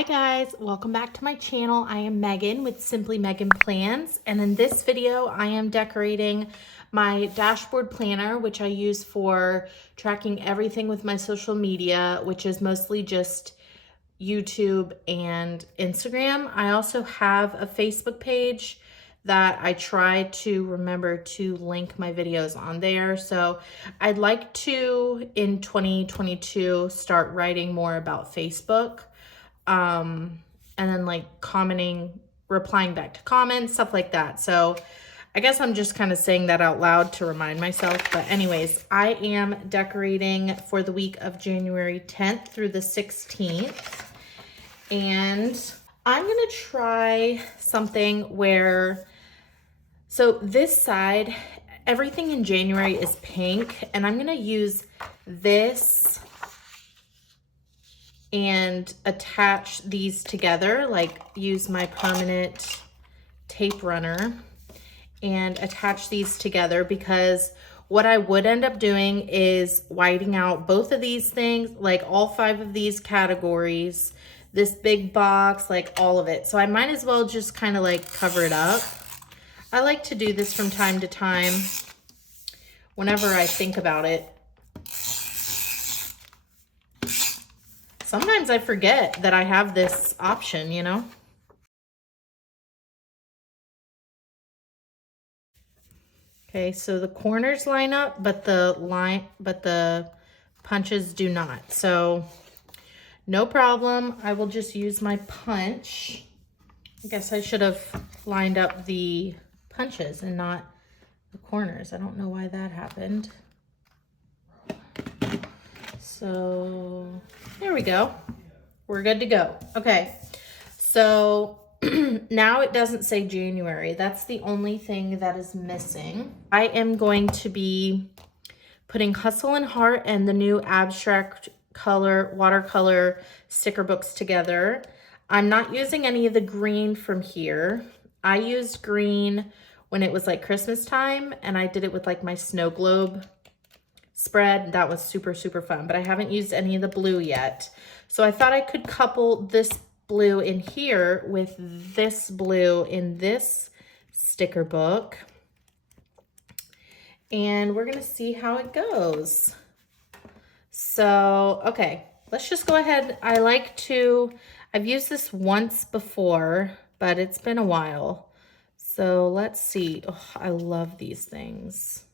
Hi guys, welcome back to my channel. I am Megan with Simply Megan Plans, and in this video I am decorating my dashboard planner, which I use for tracking everything with my social media, which is mostly just YouTube and Instagram. I also have a Facebook page that I try to remember to link my videos on there. So I'd like to, in 2022, start writing more about Facebook. And then like commenting, replying back to comments, stuff like that. So I guess I'm just kind of saying that out loud to remind myself. But anyways, I am decorating for the week of January 10th through the 16th. And I'm going to try something where, so this side, everything in January is pink, and I'm going to use this and attach these together, like use my permanent tape runner and attach these together, because what I would end up doing is whiting out both of these things, like all 5 of these categories, this big box, like all of it. So I might as well just kind of like cover it up. I like to do this from time to time whenever I think about it. Sometimes I forget that I have this option, you know? Okay, so the corners line up, but the punches do not. So no problem. I will just use my punch. I guess I should have lined up the punches and not the corners. I don't know why that happened. So there we go. We're good to go. Okay, so now it doesn't say January. That's the only thing that is missing. I am going to be putting Hustle and Heart and the new abstract color watercolor sticker books together. I'm not using any of the green from here. I used green when it was like Christmas time, and I did it with like my snow globe spread. That was super, super fun, but I haven't used any of the blue yet. So I thought I could couple this blue in here with this blue in this sticker book. And we're gonna see how it goes. So, okay, let's just go ahead. I've used this once before, but it's been a while. So let's see. Oh, I love these things.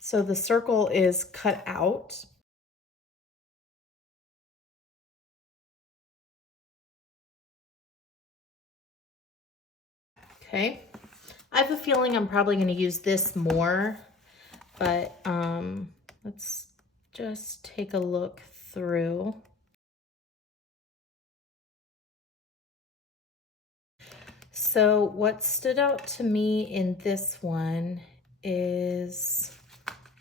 So the circle is cut out. Okay. I have a feeling I'm probably going to use this more, but let's just take a look through. So what stood out to me in this one is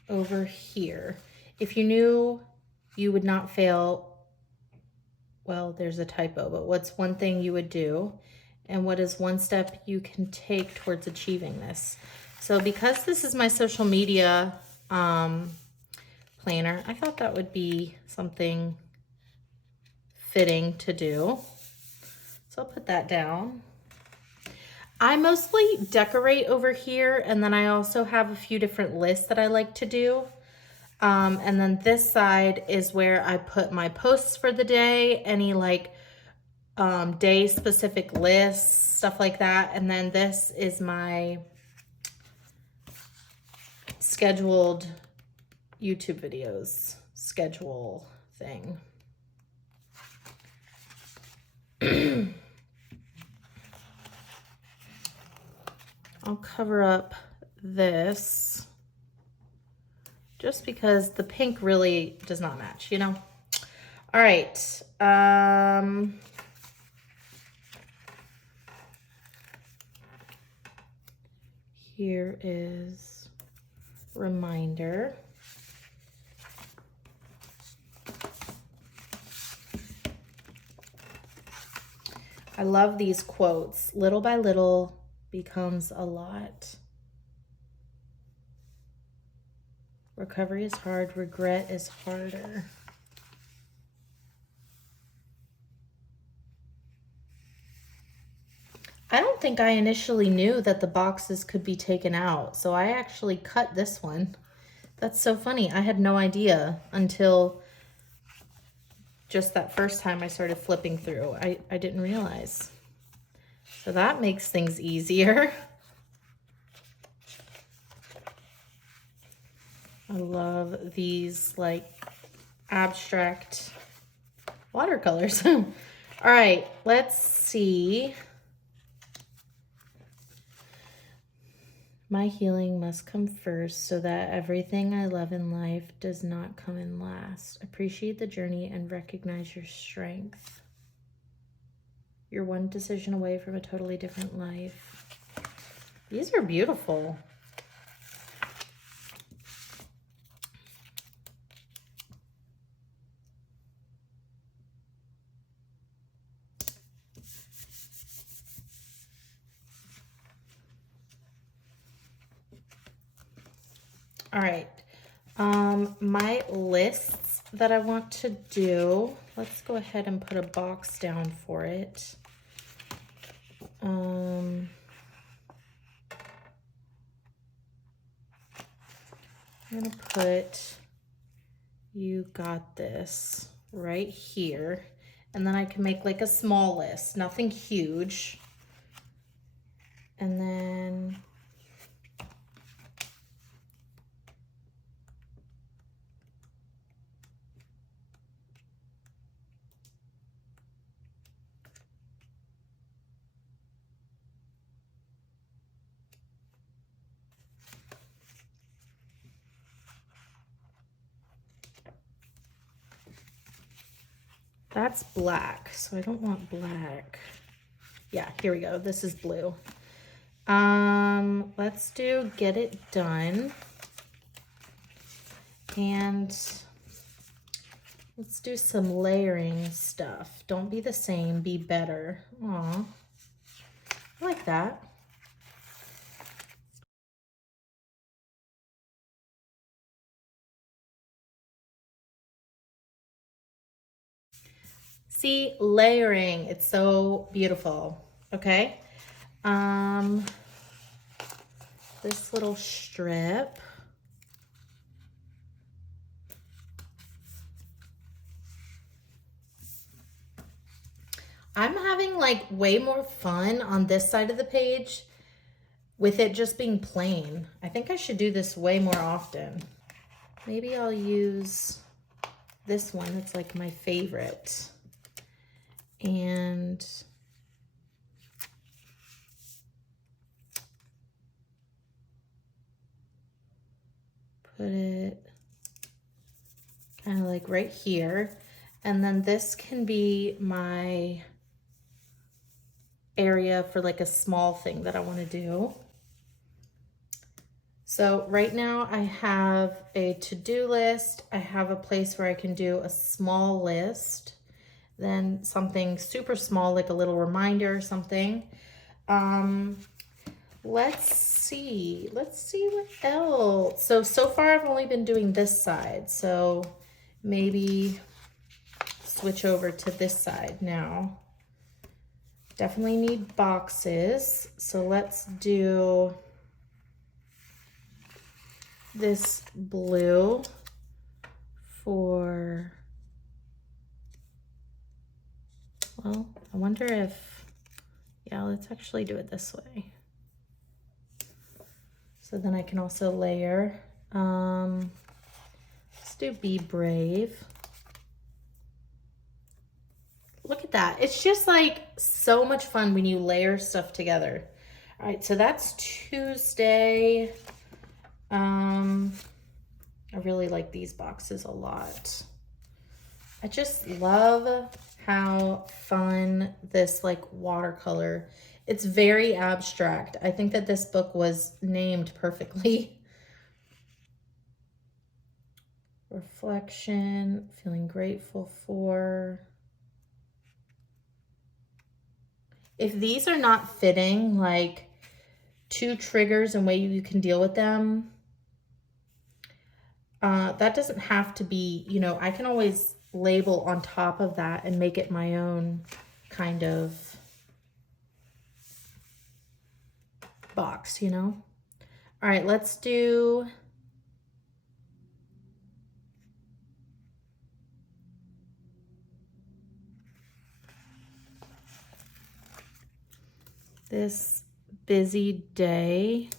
over here. If you knew you would not fail, well, there's a typo, but what's one thing you would do? And what is one step you can take towards achieving this? So because this is my social media planner, I thought that would be something fitting to do. So I'll put that down. I mostly decorate over here, and then I also have a few different lists that I like to do. And then this side is where I put my posts for the day, any like day specific lists, stuff like that. And then this is my scheduled YouTube videos schedule thing. I'll cover up this just because the pink really does not match, you know? All right. Here is reminder. I love these quotes. Little by little becomes a lot. Recovery is hard, regret is harder. don't think I initially knew that the boxes could be taken out, so I actually cut this one. That's so funny. I had no idea until just that first time I started flipping through. I didn't realize. So that makes things easier. I love these like abstract watercolors. All right, let's see. My healing must come first so that everything I love in life does not come in last. Appreciate the journey and recognize your strength. You're one decision away from a totally different life. These are beautiful. All right, my lists that I want to do, let's go ahead and put a box down for it. I'm gonna put, you got this right here. And then I can make like a small list, nothing huge. And then that's black, so I don't want black. Yeah, here we go. This is blue. Let's do Get It Done. And let's do some layering stuff. Don't be the same, be better. Aw, I like that. See, layering, it's so beautiful. Okay. This little strip. I'm having like way more fun on this side of the page with it just being plain. I think I should do this way more often. Maybe I'll use this one. It's like my favorite. And put it kind of like right here. And then this can be my area for like a small thing that I want to do. So right now I have a to-do list. I have a place where I can do a small list, then something super small, like a little reminder or something. Let's see what else. So far I've only been doing this side. So maybe switch over to this side now. Definitely need boxes. So let's do this blue for, well, I wonder if, yeah, let's actually do it this way. So then I can also layer. Let's do Be Brave. Look at that. It's just like so much fun when you layer stuff together. All right, so that's Tuesday. I really like these boxes a lot. I just love how fun this like watercolor. It's very abstract. I think that this book was named perfectly. Reflection, feeling grateful for. If these are not fitting, like 2 triggers and way you can deal with them, that doesn't have to be, you know, I can always label on top of that and make it my own kind of box, you know? All right, let's do this busy day.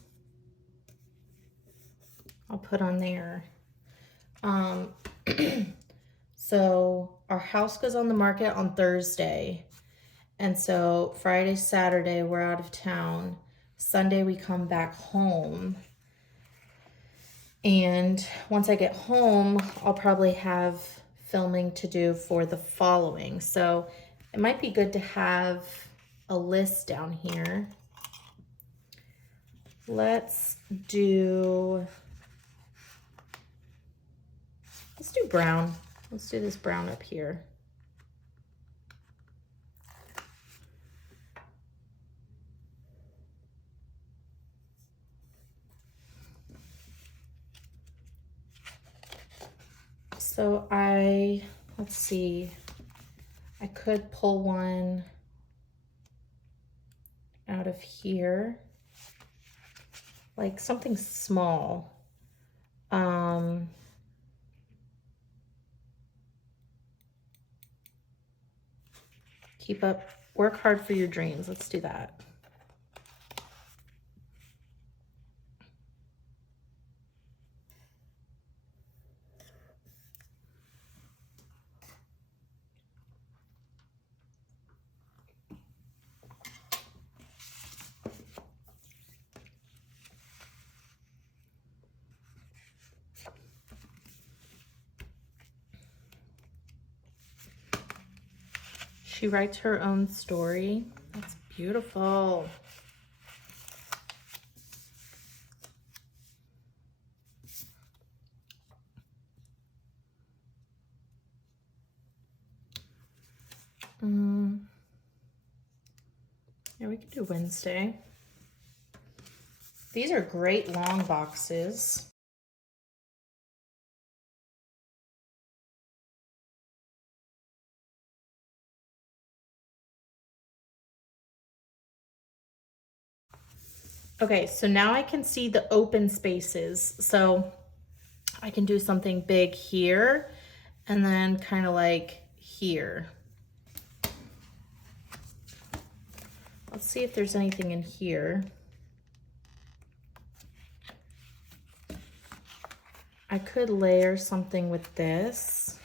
I'll put on there. So our house goes on the market on Thursday. And so Friday, Saturday, we're out of town. Sunday, we come back home. And once I get home, I'll probably have filming to do for the following. So it might be good to have a list down here. Let's do brown. Let's do this brown up here. So let's see, I could pull one out of here, like something small. Work hard for your dreams. Let's do that. She writes her own story. That's beautiful. Yeah, we could do Wednesday. These are great long boxes. Okay, so now I can see the open spaces. So I can do something big here and then kind of like here. Let's see if there's anything in here. I could layer something with this.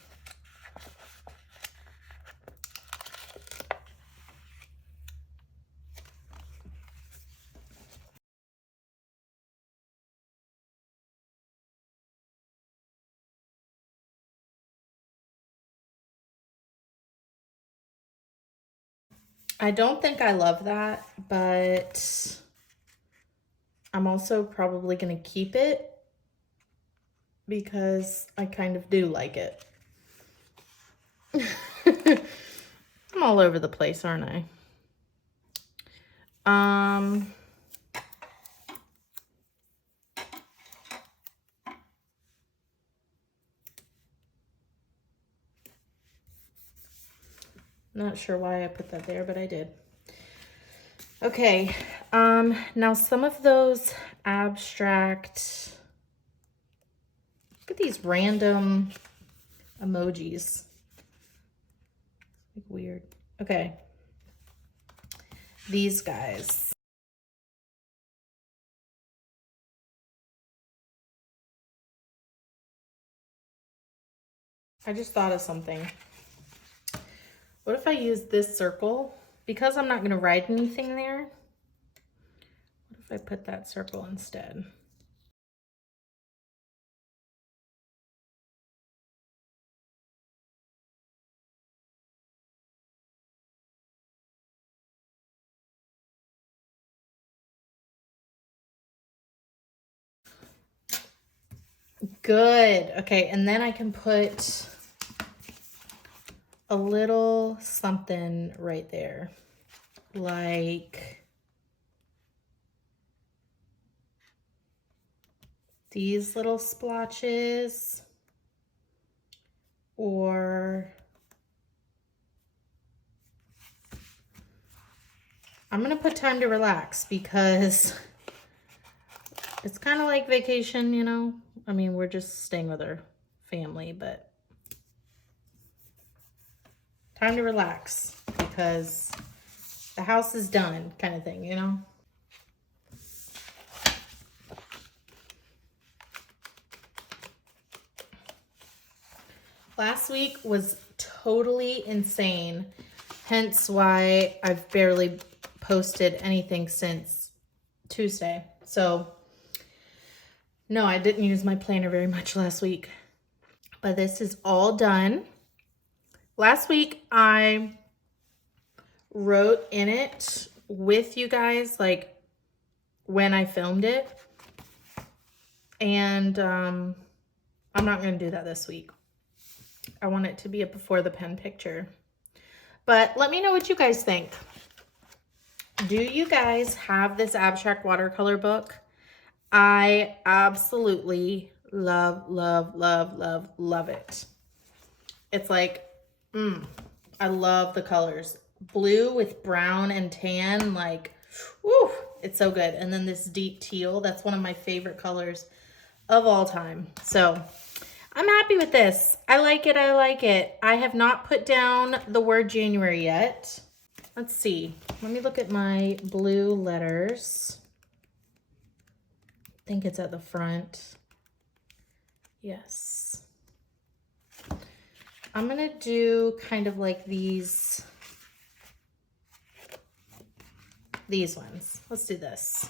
I don't think I love that, but I'm also probably gonna keep it because I kind of do like it. I'm all over the place, aren't I? Not sure why I put that there, but I did. Okay, now some of those abstract, look at these random emojis. Like weird. Okay. These guys. I just thought of something. What if I use this circle? Because I'm not going to write anything there, what if I put that circle instead? Good. Okay, and then I can put a little something right there, like these little splotches, or I'm gonna put time to relax because It's kind of like vacation, you know? I mean, we're just staying with our family, but time to relax because the house is done kind of thing, you know? Last week was totally insane, hence why I've barely posted anything since Tuesday. So, no, I didn't use my planner very much last week, but this is all done. Last week, I wrote in it with you guys, like when I filmed it, and I'm not going to do that this week. I want it to be a before the pen picture. But let me know what you guys think. Do you guys have this abstract watercolor book? I absolutely love, love, love, love, love it. It's like, I love the colors. Blue with brown and tan, like, woo, it's so good. And then this deep teal, that's one of my favorite colors of all time. So I'm happy with this. I like it, I like it. I have not put down the word January yet. Let's see, let me look at my blue letters. I think it's at the front. Yes. I'm gonna do kind of like these ones. Let's do this.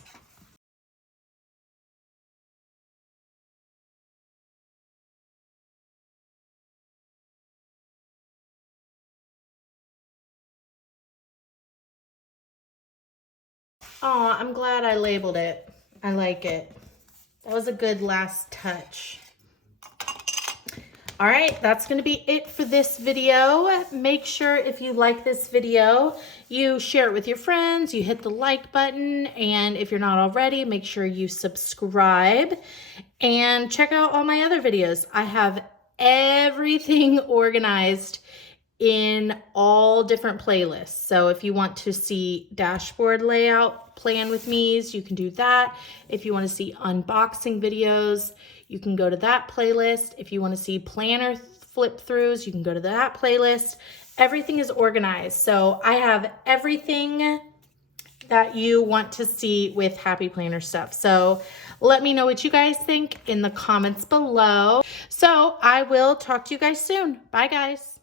Oh, I'm glad I labeled it. I like it. That was a good last touch. All right, that's gonna be it for this video. Make sure if you like this video, you share it with your friends, you hit the like button, and if you're not already, make sure you subscribe and check out all my other videos. I have everything organized in all different playlists. So if you want to see dashboard layout plan with me's, you can do that. If you want to see unboxing videos, you can go to that playlist. If you want to see planner flip throughs, you can go to that playlist. Everything is organized. So I have everything that you want to see with Happy Planner stuff. So let me know what you guys think in the comments below. So I will talk to you guys soon. Bye guys.